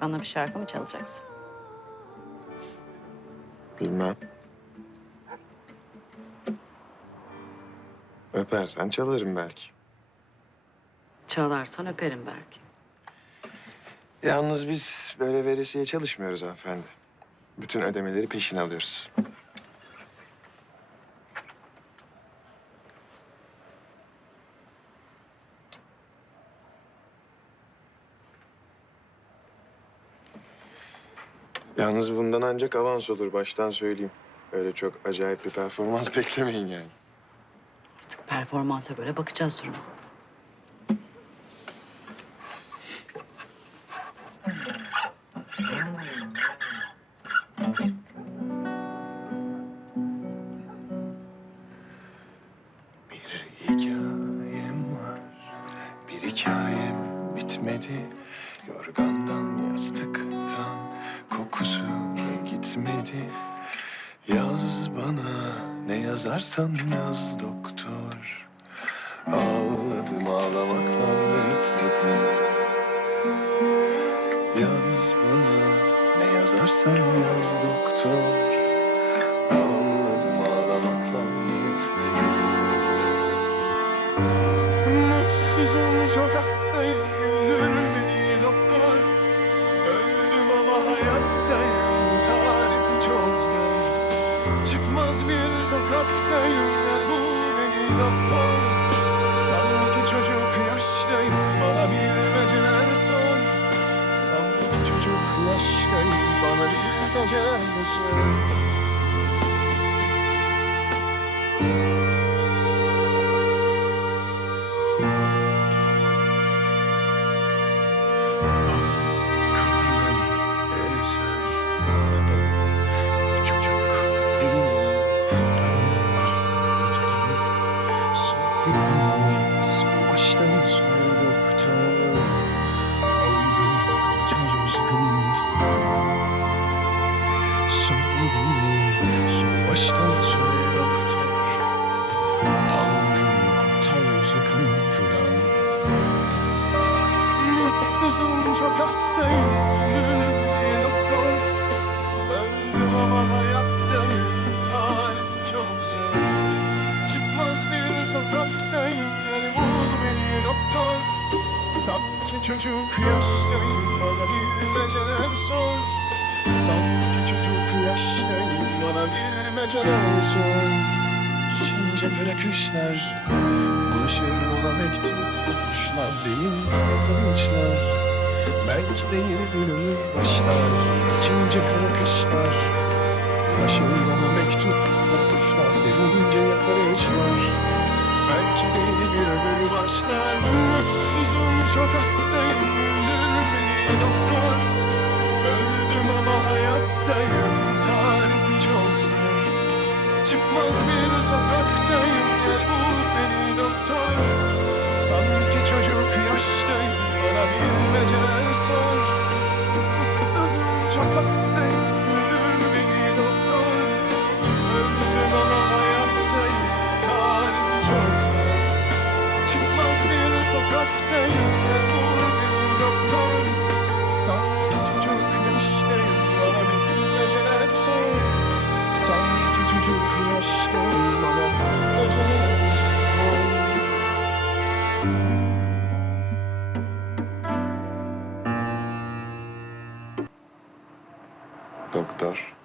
Bana bir şarkı mı çalacaksın? Bilmem. Öpersen çalarım belki. Çalarsan öperim belki. Yalnız biz böyle veresiye çalışmıyoruz hanımefendi. Bütün ödemeleri peşin alıyoruz. Yalnız bundan ancak avans olur baştan söyleyeyim. Öyle çok acayip bir performans beklemeyin yani. Artık performansa göre bakacağız duruma. Bitmedi. Yorgandan, yastıktan kokusu gitmedi. Yaz bana, ne yazarsan yaz doktor. Ağladım ağlamakla yetmedi. Yaz bana, ne yazarsan yaz doktor. Ağladım ağlamakla yetmedi. Mutsuzum çok hastayım yaştayım bana bilmeceler sor. Sanki Sanki çocuk yaştayım Bana bilmeceler sor. Sanki çocuk yaştayım Bana bilmeceler sor. İçince bırakışlar Bulaşır ona mektup Kuşlar yakın içler Belki de yeni bir ömür başlar. İçince kara kışlar Bulaşır ona mektup Kuşlar denince yakar içler Belki de yeni bir ömür başlar. Mutsuzum çok hastayım. Güldür beni doktor. Öldüm ama hayattayım. Tarifi çok zor. Çıkmaz bir sokaktayım bul beni doktor Doktor.